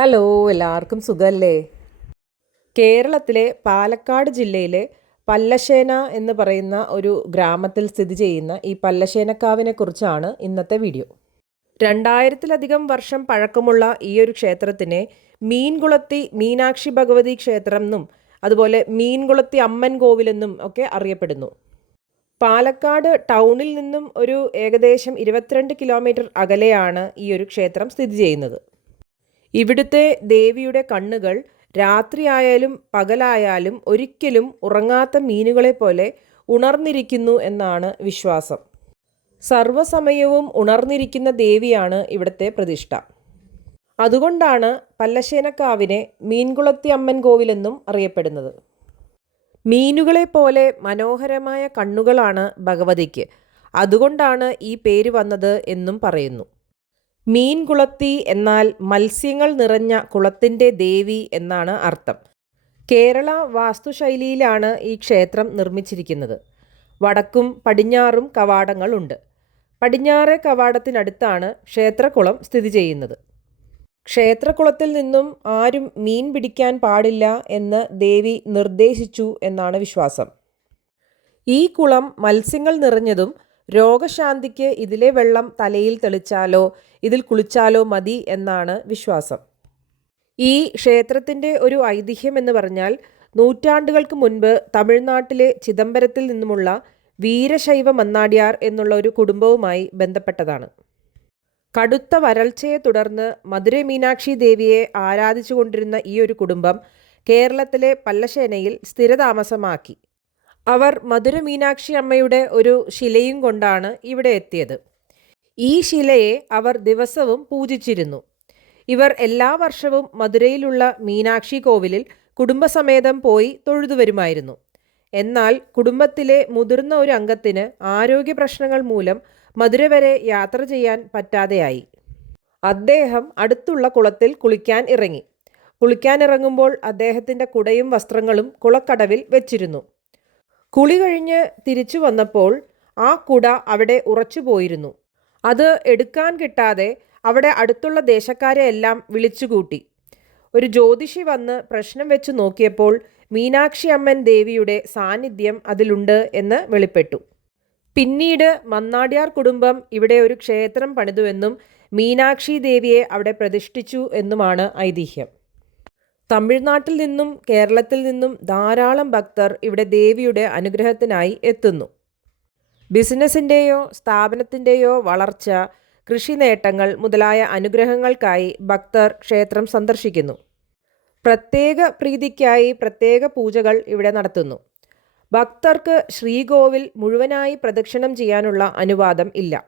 Hello എല്ലാവർക്കും സുഖമല്ലേ കേരളത്തിലെ പാലക്കാട് ജില്ലയിലെ പല്ലശേന എന്ന് പറയുന്ന ഒരു ഗ്രാമത്തിൽ സ്ഥിതി ചെയ്യുന്ന ഈ പല്ലശേനക്കാവിനെ കുറിച്ചാണ് ഇന്നത്തെ വീഡിയോ. രണ്ടായിരത്തിലധികം വർഷം പഴക്കമുള്ള ഈ ഒരു ക്ഷേത്രത്തിനെ മീൻകുളത്തി മീനാക്ഷി ഭഗവതി ക്ഷേത്രം എന്നും അതുപോലെ മീൻകുളത്തി അമ്മൻ കോവിലെന്നും ഒക്കെ അറിയപ്പെടുന്നു. പാലക്കാട് ടൗണിൽ നിന്നും ഒരു ഏകദേശം ഇരുപത്തിരണ്ട് കിലോമീറ്റർ അകലെയാണ് ഈ ഒരു ക്ഷേത്രം സ്ഥിതി ചെയ്യുന്നത്. ഇവിടുത്തെ ദേവിയുടെ കണ്ണുകൾ രാത്രിയായാലും പകലായാലും ഒരിക്കലും ഉറങ്ങാത്ത മീനുകളെ പോലെ ഉണർന്നിരിക്കുന്നു എന്നാണ് വിശ്വാസം. സർവസമയവും ഉണർന്നിരിക്കുന്ന ദേവിയാണ് ഇവിടുത്തെ പ്രതിഷ്ഠ. അതുകൊണ്ടാണ് പല്ലശേനക്കാവിനെ മീൻകുളത്തി അമ്മൻ കോവിലെന്നും അറിയപ്പെടുന്നത്. മീനുകളെ പോലെ മനോഹരമായ കണ്ണുകളാണ് ഭഗവതിക്ക്. അതുകൊണ്ടാണ് ഈ പേര് വന്നത് എന്നും പറയുന്നു. മീൻ കുളത്തി എന്നാൽ മത്സ്യങ്ങൾ നിറഞ്ഞ കുളത്തിന്റെ ദേവി എന്നാണ് അർത്ഥം. കേരള വാസ്തുശൈലിയിലാണ് ഈ ക്ഷേത്രം നിർമ്മിച്ചിരിക്കുന്നത്. വടക്കും പടിഞ്ഞാറും കവാടങ്ങളുണ്ട് പടിഞ്ഞാറെ കവാടത്തിനടുത്താണ് ക്ഷേത്രകുളം സ്ഥിതി ചെയ്യുന്നത്. ക്ഷേത്രകുളത്തിൽ നിന്നും ആരും മീൻ പിടിക്കാൻ പാടില്ല എന്ന് ദേവി നിർദ്ദേശിച്ചു എന്നാണ് വിശ്വാസം. ഈ കുളം മത്സ്യങ്ങൾ നിറഞ്ഞതും രോഗശാന്തിക്ക് ഇതിലെ വെള്ളം തലയിൽ തെളിച്ചാലോ ഇതിൽ കുളിച്ചാലോ മതി എന്നാണ് വിശ്വാസം. ഈ ക്ഷേത്രത്തിന്റെ ഒരു ഐതിഹ്യം എന്ന് പറഞ്ഞാൽ നൂറ്റാണ്ടുകൾക്ക് മുൻപ് തമിഴ്നാട്ടിലെ ചിദംബരത്തിൽ നിന്നുമുള്ള വീരശൈവ മന്നാടിയാർ എന്നുള്ള ഒരു കുടുംബവുമായി ബന്ധപ്പെട്ടതാണ്. കടുത്ത വരൾച്ചയെ തുടർന്ന് മധുര മീനാക്ഷി ദേവിയെ ആരാധിച്ചുകൊണ്ടിരുന്ന ഈ ഒരു കുടുംബം കേരളത്തിലെ പല്ലശേനയിൽ സ്ഥിരതാമസമാക്കി. അവർ മധുര മീനാക്ഷി അമ്മയുടെ ഒരു ശിലയും കൊണ്ടാണ് ഇവിടെ എത്തിയത്. ഈ ശിലയെ അവർ ദിവസവും പൂജിച്ചിരുന്നു. ഇവർ എല്ലാ വർഷവും മധുരയിലുള്ള മീനാക്ഷി കോവിലിൽ കുടുംബസമേതം പോയി തൊഴുതു വരുമായിരുന്നു. എന്നാൽ കുടുംബത്തിലെ മുതിർന്ന ഒരു അംഗത്തിന് ആരോഗ്യ പ്രശ്നങ്ങൾ മൂലം മധുര വരെ യാത്ര ചെയ്യാൻ പറ്റാതെയായി. അദ്ദേഹം അടുത്തുള്ള കുളത്തിൽ കുളിക്കാൻ ഇറങ്ങി. കുളിക്കാനിറങ്ങുമ്പോൾ അദ്ദേഹത്തിന്റെ കുടയും വസ്ത്രങ്ങളും കുളക്കടവിൽ വെച്ചിരുന്നു. കുളി കഴിഞ്ഞ് തിരിച്ചു വന്നപ്പോൾ ആ കുട അവിടെ ഉറച്ചു പോയിരുന്നു. അത് എടുക്കാൻ കിട്ടാതെ അവിടെ അടുത്തുള്ള ദേശക്കാരെ എല്ലാം വിളിച്ചുകൂട്ടി ഒരു ജ്യോതിഷി വന്ന് പ്രശ്നം വെച്ച് നോക്കിയപ്പോൾ മീനാക്ഷി അമ്മൻ ദേവിയുടെ സാന്നിധ്യം അതിലുണ്ട് എന്ന് വെളിപ്പെട്ടു. പിന്നീട് മന്നാടിയാർ കുടുംബം ഇവിടെ ഒരു ക്ഷേത്രം പണിതുവെന്നും മീനാക്ഷി ദേവിയെ അവിടെ പ്രതിഷ്ഠിച്ചു എന്നുമാണ് ഐതിഹ്യം. തമിഴ്നാട്ടിൽ നിന്നും കേരളത്തിൽ നിന്നും ധാരാളം ഭക്തർ ഇവിടെ ദേവിയുടെ അനുഗ്രഹത്തിനായി എത്തുന്നു. ബിസിനസ്സിന്റെയോ സ്ഥാപനത്തിന്റെയോ വളർച്ച കൃഷി നേട്ടങ്ങൾ മുതലായ അനുഗ്രഹങ്ങൾക്കായി ഭക്തർ ക്ഷേത്രം സന്ദർശിക്കുന്നു. പ്രത്യേക പ്രീതിക്കായി പ്രത്യേക പൂജകൾ ഇവിടെ നടത്തുന്നു. ഭക്തർക്ക് ശ്രീകോവിൽ മുഴുവനായി പ്രദക്ഷിണം ചെയ്യാനുള്ള അനുവാദം ഇല്ല.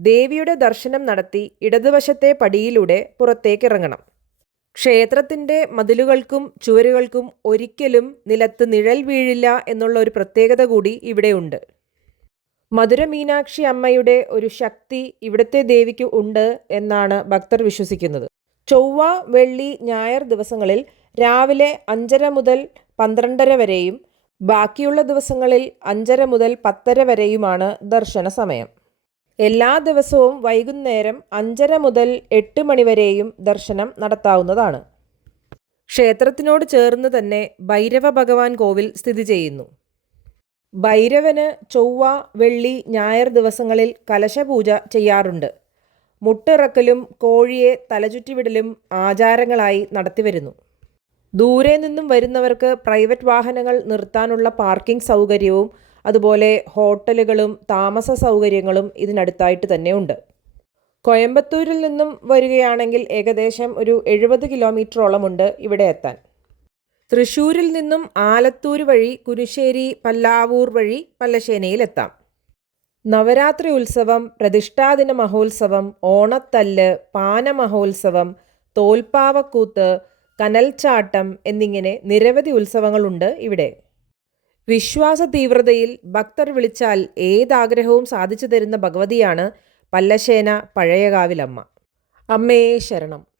ദേവിയുടെ ദർശനം നടത്തി ഇടതുവശത്തെ പടിയിലൂടെ പുറത്തേക്കിറങ്ങണം ക്ഷേത്രത്തിന്റെ മതിലുകൾക്കും ചുവരുകൾക്കും ഒരിക്കലും നിലത്ത് നിഴൽ വീഴില്ല എന്നുള്ള ഒരു പ്രത്യേകത കൂടി ഇവിടെയുണ്ട്. മധുര മീനാക്ഷി അമ്മയുടെ ഒരു ശക്തി ഇവിടുത്തെ ദേവിക്ക് ഉണ്ട് എന്നാണ് ഭക്തർ വിശ്വസിക്കുന്നത്. ചൊവ്വ വെള്ളി ഞായർ ദിവസങ്ങളിൽ രാവിലെ അഞ്ചര മുതൽ പന്ത്രണ്ടര വരെയും ബാക്കിയുള്ള ദിവസങ്ങളിൽ അഞ്ചര മുതൽ പത്തര വരെയുമാണ് ദർശന സമയം എല്ലാ ദിവസവും വൈകുന്നേരം അഞ്ചര മുതൽ എട്ട് മണിവരെയും ദർശനം നടത്താവുന്നതാണ്. ക്ഷേത്രത്തിനോട് ചേർന്ന് തന്നെ ഭൈരവ ഭഗവാൻ കോവിൽ സ്ഥിതി ചെയ്യുന്നു. ഭൈരവന് ചൊവ്വ വെള്ളി ഞായർ ദിവസങ്ങളിൽ കലശപൂജ ചെയ്യാറുണ്ട്. മുട്ടിറക്കലും കോഴിയെ തലചുറ്റിവിടലും ആചാരങ്ങളായി നടത്തിവരുന്നു. ദൂരെ നിന്നും വരുന്നവർക്ക് പ്രൈവറ്റ് വാഹനങ്ങൾ നിർത്താനുള്ള പാർക്കിംഗ് സൗകര്യവും അതുപോലെ ഹോട്ടലുകളും താമസ സൗകര്യങ്ങളും ഇതിനടുത്തായിട്ട് തന്നെ ഉണ്ട്. കോയമ്പത്തൂരിൽ നിന്നും വരികയാണെങ്കിൽ ഏകദേശം ഒരു എഴുപത് കിലോമീറ്ററോളമുണ്ട് ഇവിടെ എത്താൻ. തൃശ്ശൂരിൽ നിന്നും ആലത്തൂർ വഴി കുരിശ്ശേരി പല്ലാവൂർ വഴി പല്ലശ്ശേനയിലെത്താം നവരാത്രി ഉത്സവം പ്രതിഷ്ഠാദിന മഹോത്സവം ഓണത്തല്ല് പാന മഹോത്സവം തോൽപ്പാവക്കൂത്ത് കനൽച്ചാട്ടം എന്നിങ്ങനെ നിരവധി ഉത്സവങ്ങളുണ്ട് ഇവിടെ. വിശ്വാസ തീവ്രതയിൽ ഭക്തർ വിളിച്ചാൽ ഏതാഗ്രഹവും സാധിച്ചു തരുന്ന ഭഗവതിയാണ് പല്ലശേന പഴയകാവിലമ്മ. അമ്മേ ശരണം.